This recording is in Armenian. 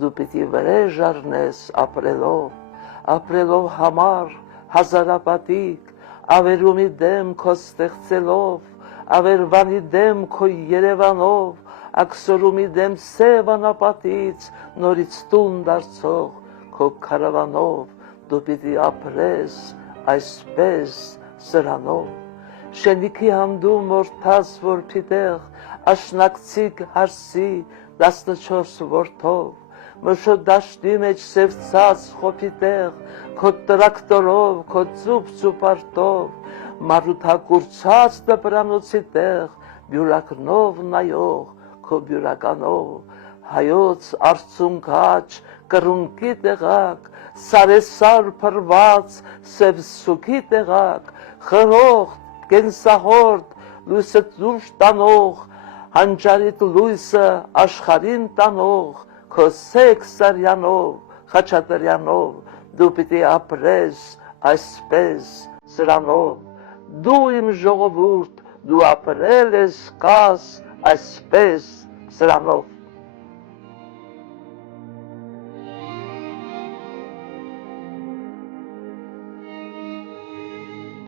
դու պիտի վրեժ առնես ապրելով համար հազարապատիկ, ավերումի դեմ քո ստեղծելով, ավերվանի դեմ քո Երևանով, աքսորումի դեմ սև անապատից, նորից տուն դարձող քո քարավանով, դու պիտի ապրես այսպես սրանով, շենիքի հանդում օրթաս որբի տեղ, աշնակցիկ հարսի 14 որդով, մշո դաշտի մեջ սևծած խոփի տեղ, քո տրակտորով, քո ծուպարտով, մարութակուրցած դպրանոցի տեղ, բյուրակնով նայող, քո բյուրականով, հայոց արցունքաչ, կռունկի տեղակ, սարեսար փռված, սև սուքի տեղակ, խրոխտ, կենսահորդ, լույսը դուրս տանող, հանճարիտ լույսը աշխարհին տանող, քո սեկ Սարյանով, Խաչատրյանով, դու պիտի ապրես այսպես սրանով, դու իմ ժողովուրդ, դու ապրել ես կաս այսպես սրանով։